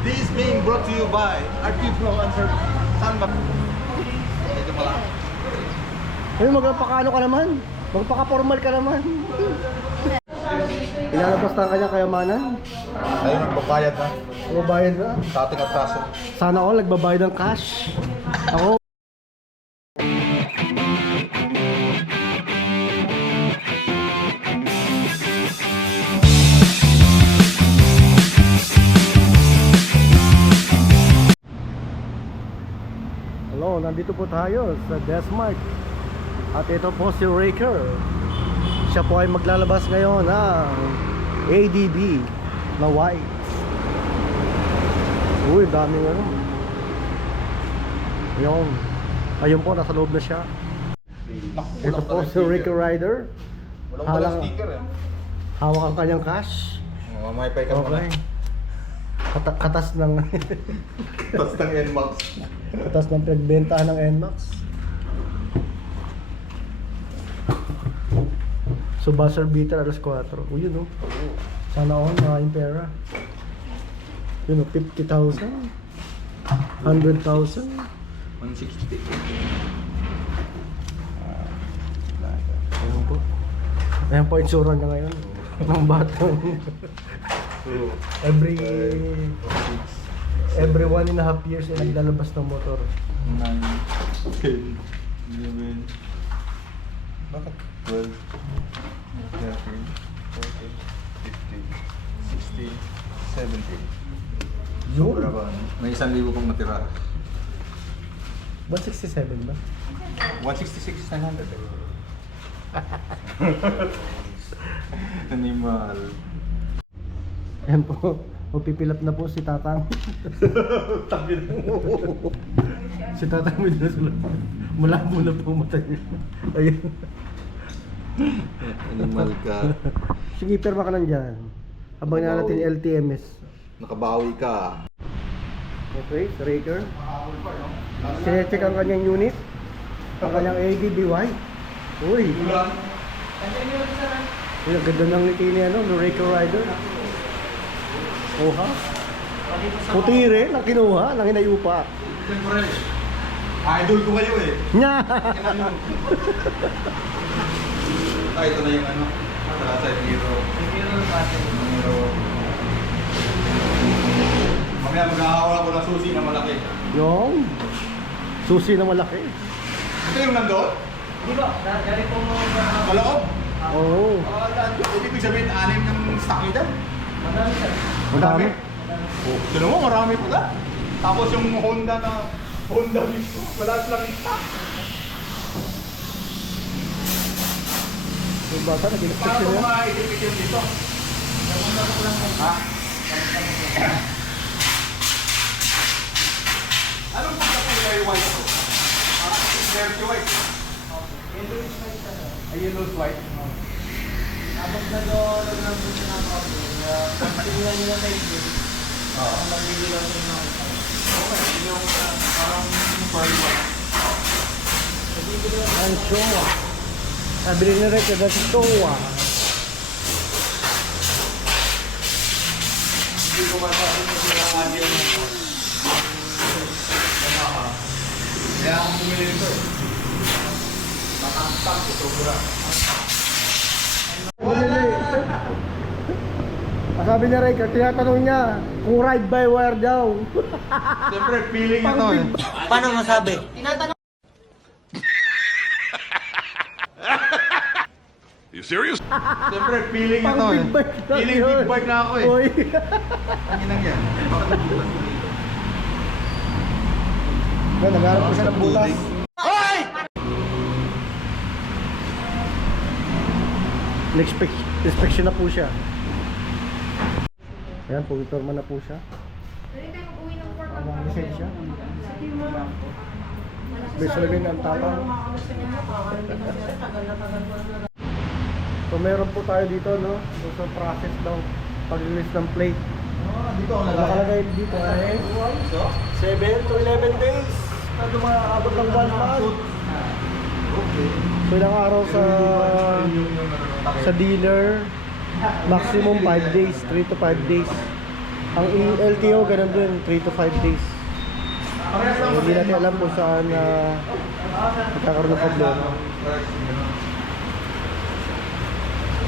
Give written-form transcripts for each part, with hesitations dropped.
This is being brought to you by RP Flow and Sir Samba. Medyo pala. Uy, magpakano ka naman? Magpaka-formal ka naman. Ilalabas na ang kanyang kayamanan. Ayun, magbabayad na. Magbabayad na. Sa ating atraso. Sana ako nagbabayad ng cash. Ako. Hello, nandito po tayo sa Desmart. At ito po si Raker. Siya po ay maglalabas ngayon ng ADB na white. Uy, daming ano. Ayun. Ayun po, nasa loob na siya. Ito po si Raker Rider. Walang sticker eh. Hawak ang kanyang cash. Mamay-pay ka muna. Okay. Katas ng Tapos ng NMAX. katas ng pagbentahan ng NMAX. So buzzer beater alas 4. Uy, yun, no? Sana all maraming pera. Yun, no? 50,000 100,000. 160. Ayan po. Ayan po insura niya ngayon ng bata. Every 1.5 years ay naglalabas ng motor. 9, 10, 11, bakit 12, 13, 14, 15, 16, 17. Yun. Sobra ba? May 1,000 pang natira. 167 ba? 166,900 eh. Animal. Ayan po. Pipilap na po si Tatang. Si Tatang may nasulat. Malabo na po mata niya. Ayun. Animal ka. Sige, perma ka nandyan. Habang na natin yung LTMS. Nakabawi ka. Okay, sa Raker. Sinecheck ang kanyang unit. Ang kanyang ADBY. Uy. Uy, ang ganda ng ngiti niya, no? No Raker Rider. Oha. Puti rin ang kinuha ng hinayupa. Siyempre, idol ko kayo eh. Nya! Ito na yung ano, sa Hero. Hero. Mamaya maghahawak ko ng susi na malaki. Yung susi na malaki. Ito yung nandoon? Di ba? Dari po mo Sa loob? Oo. Ibig sabihin, 6 yung stock nyo dyan. madami siya. Madami. Oh, sino mo, marami pala. Tapos yung Honda na Honda mismo, wala silang stock. Yung bata na ginastik Para siya kung niya. maitipid yun dito. Ha? Anong pagkakulay white ko? Dirty white. Ay, yellow's white. Tapos na doon, nag-rambut na ako. Tingnan nyo na tayo. Ang magbibigay ko ng Okay, yung parang pearl white. Ang showa. Sabi rin ni Rick, that's showa. Hindi ko masabi na sinangan yun. Kaya akong bumili nito eh. Matangtang ko, sobra. Sabi ni Rick, tinatanong niya kung ride by wire daw. Siyempre, feeling ito eh. Paano masabi? You serious? Siyempre, feeling ito Pang eh. big bike na Feeling yun. big bike na ako eh. Oy. Ang inang yan. Bakit nagbutas? Nagharap ko siya ng butas. Inspection na po siya. Ayan, pumipirma na po siya. Ang lisensya. Base lagay ng tapang. So meron po tayo dito, no? So process daw pag-release ng plate. Dito ako Ang nakalagay dito ay 7 to 11 days. Ano maabot ng 1 month. Okay. So ilang araw sa dealer, maximum 5 days, 3 to 5 days. Ang LTO ganun din, 3 to 5 days. Parehas lang Hindi natin alam kung saan magkakaroon ng problema.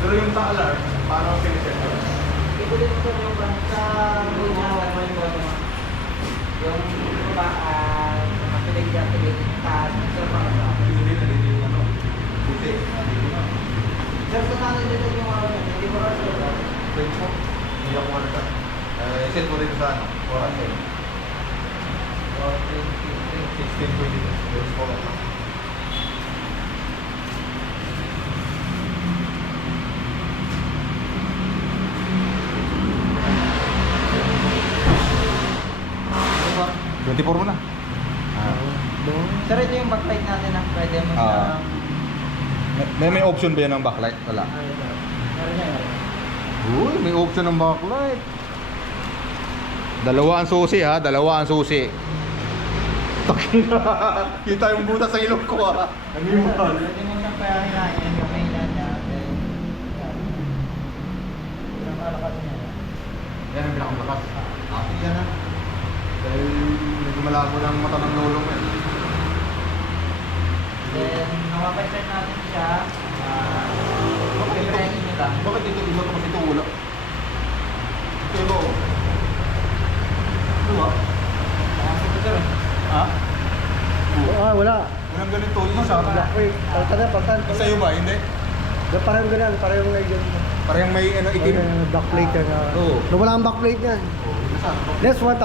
Pero yung sa alarm, parang siniset ko. Ikulit ko yung sa yung iba, activate task. Hindi na din yung ano. Buti. Sir, sa kanan dito yung hindi mo rin ito. Pwede po. Hindi ako ano ka. Set mo rin sa ano. Oras. 16:20. Yes po. Diba? 24 mo na. Sir, ito yung backlight natin na pwede mo Ah. sa... May option ba yan ng backlight? Wala. Meron yan. Uy, may option ng backlight. Dalawa ang susi ha, dalawa ang susi. Kita yung butas sa ilong ko ha. Nanimal. Pwede mo siyang pahirain yung kamay na natin. Pinakalakas niya. Yan ang pinakamakas. Akin yan ha. Dahil medyo malabo ng mata ng lolo mo eh. Then, namapaset natin siya. Pipirahin nyo lang. Bakit dito iba ito kasi ito wala? Ito ba? Ito ba? Ha? Wala. Walang ganito yung isa. Wait, pagtan. Sa'yo ba? Hindi? Parang ganun, parang may ganun. Parang may ano, itim. Backplate yan. Oo. Wala ang backplate yan. Saan? Less 1,000.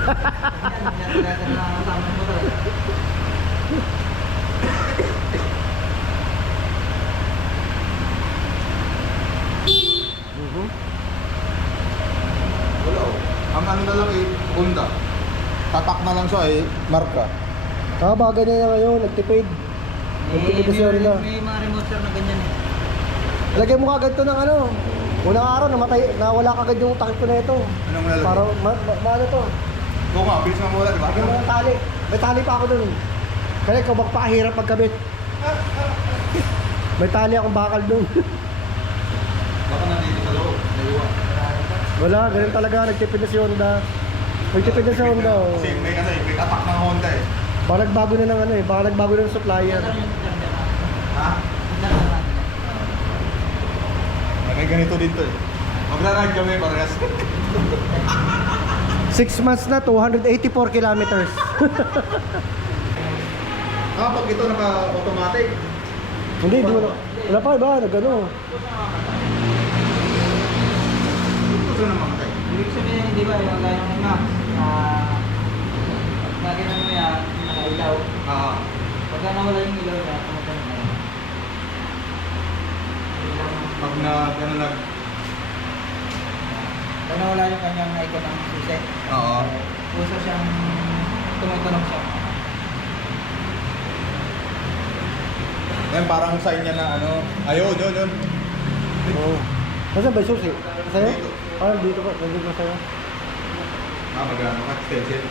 Yan natin na kasama mo talaga. Wala oh. Ang ano na lang eh, Honda. Tatak na lang siya eh, marka. Bagay na yan ngayon, nagtipid. Nagtipid na siya nila. May mga remote sir na ganyan eh. Lagay mo kagad to ng ano. Unang araw, nawala kagad yung takip ko na ito. Anong malalagay? Para, ano to? Oo nga, bilis nga mawala, di ba? Lagyan mo ng tali. May tali pa ako dun. Kaya ikaw magpakahirap pagkabit. May tali akong bakal dun. Baka nandito sa loob, naiwan. Wala, ganun talaga. Nagtipid na si Honda. Nagtipid na si Honda. Oh. Kasi may ano eh, may tatak ng Honda eh. Baka nagbago na ng ano eh. Baka nagbago na ng supplier. Ha? May ganito din to eh. Magra-ride kami parehas. 6 months na, 284 kilometers. Kapag ito naka-automatic. Hindi, di mo na. Wala pa ba? Nagano. Ito sa naman tayo. Ibig sabihin, di ba, yung gaya ng Max, pag gano'n mo yan, nakailaw. Pagka nawala yung ilaw niya, tumatang na yan. Pag na, ano nag... Pag nawala yung kanyang icon ng susi, Oo. puso siyang tumutunog siya. Yan parang sign niya na ano. Ayun, yun. Oo. Nasaan ba yung susi? Sa'yo? Dito. Dito ko. Nandito ko sa'yo. Magano ka, extension.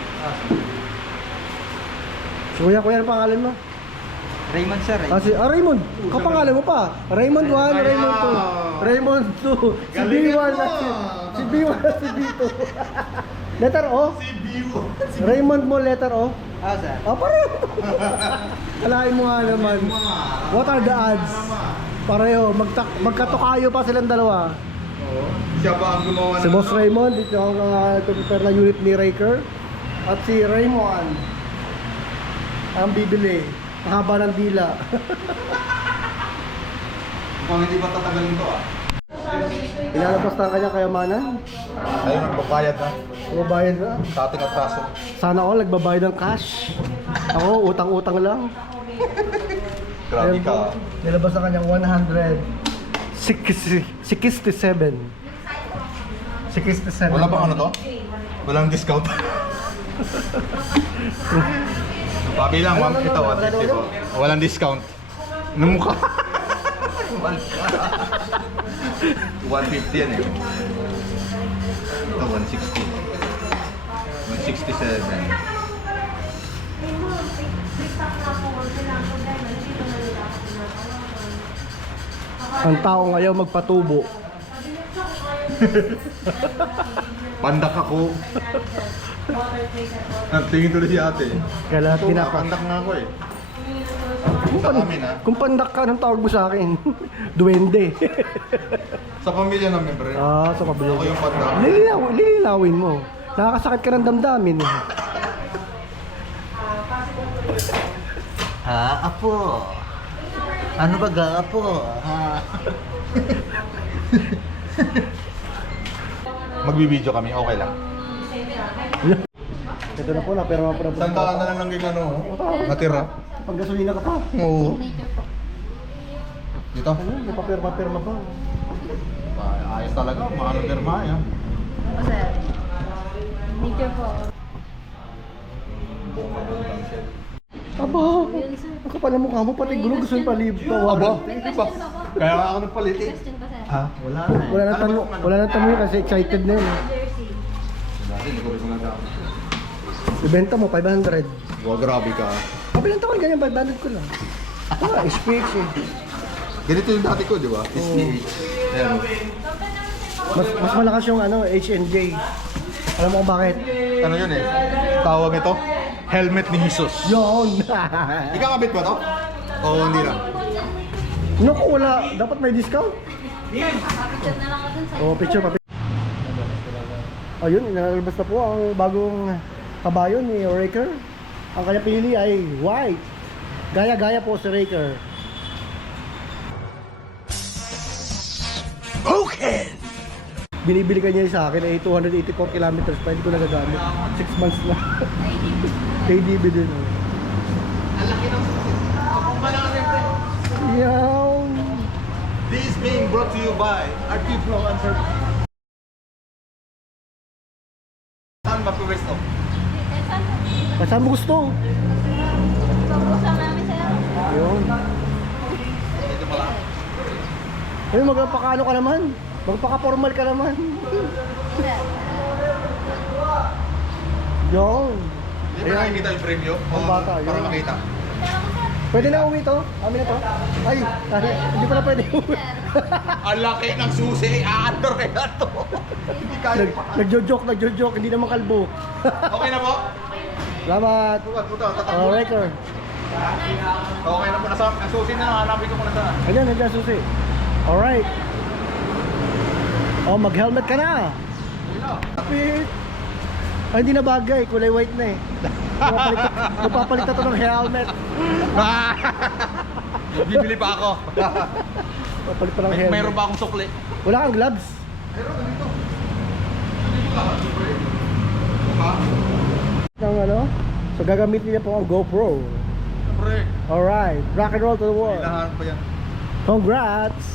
Si Kuya, ano pangalan mo? Raymond sir, Raymond. Kapangalan mo pa. Raymond 1, Raymond 2. Raymond 2. Si Galing B1 mo, at si B1 at si B2. Letter O? Raymond mo, letter O? sir. Pareho. Alain mo nga naman. What are the odds? Pareho. Magkatukayo pa silang dalawa. Oo. Siya ba ang gumawa Si Boss Raymond, dito ako prepare na unit ni Raker. At si Raymond ang bibili. Haba ng dila. Kung hindi ba tatagalin to ah? Ilalabas na ang kanyang kayamanan. Ayun, nagbabayad na. Babayad na. Sa ating atraso. Sana all nagbabayad ng cash. Ako, utang-utang lang. Grabe Ayun po, ka. nilabas na kanyang 167. 67. Wala bang ano to? Walang discount. Pabilang, ito, 150 po. Walang discount. Namukha. 150 yan eh. Ito, 160. 167. Ang tao ngayon magpatubo. Pandak ako. Nagtingin tuloy si ate. Kaya lahat Ito, kinaka. pandak na ako eh. Kung, Sa amin ha. kung pandak ka, anong tawag mo sa akin? Duwende. Sa pamilya namin, pre. Ah, sa pabili. Ako yung pandak. Lilinawin mo. Nakakasakit ka ng damdamin. Apo. Ano ba ga, apo? Magbibideo kami, okay lang. Ito na po na, pero mga Sandaan na lang ng ganyan, ano, natira. Pag gasolina ka pa. Oo. Dito. Ano, may papirma-pirma pa. Ayos talaga, maano pirma yan. Opo, sir. Nature po. Aba, ang kapal ng mukha mo, pati gulo gusto yung palib. Aba, Diba? Kaya nga ako nagpalit eh. Question pa, sir. Ha? Wala na eh. wala nang tanong kasi excited na yun. Jersey. Dati, hindi ko rin mga Ibenta mo, 500. Wow, grabe ka. Kabilang taon ganyan, 500 ko lang. Ah, SPH eh. Ganito yung dati ko, di ba? SPH. Ayan. Mas malakas yung ano, H&J. Alam mo kung bakit? Ano yun eh? Tawag ito? Helmet ni Jesus. Yun! Ikakabit ba to? Oo, hindi na. Naku, wala. Dapat may discount. Picture na lang ako dun sa Oh, picture pa. Ayun, inalabas na po ang bagong kabayo ni Raker. Ang kanya pinili ay white. Gaya-gaya po si Raker. Okay. Binibili ka niya sa akin ay 284 kilometers pa, hindi ko nagagamit. 6 months na. KDB din. Ang laki ng Yawn! This is being brought to you by RT Flow and Service. Saan ba tourist of? Saan mo gusto? Pag-usap namin, sir. Ayun. Dito pala. Ayun, magpakano ka naman. Magpaka-formal ka naman. Sir. Yun. Hindi mo nakikita yung preview? Ang bata, Para yun. makita. Pwede na uwi to? Amin na to? Ay, hindi pa na pwede uwi. Ang laki ng susi. Aandor kaya to. Hindi kaya pa. Nagjo-joke, hindi naman kalbo. Okay na po? Salamat. Puta, tatakbo. Raker. Okay na po. Ang susi na lang. Hanapin ko muna saan. Ayan, nandiyan susi. Alright. Oh, mag-helmet ka na. Kapit. Ay, hindi na bagay. Kulay white na eh. Mapapalit na to ng helmet. Bibili pa ako. Mapapalit pa ng helmet. Mayroon ba akong sukli? Wala kang gloves. Meron na dito. Dito ka. Diba? Ng ano? So gagamitin niya po ang GoPro. Pre. Alright. Rock and roll to the world. Kailangan pa yan. Congrats!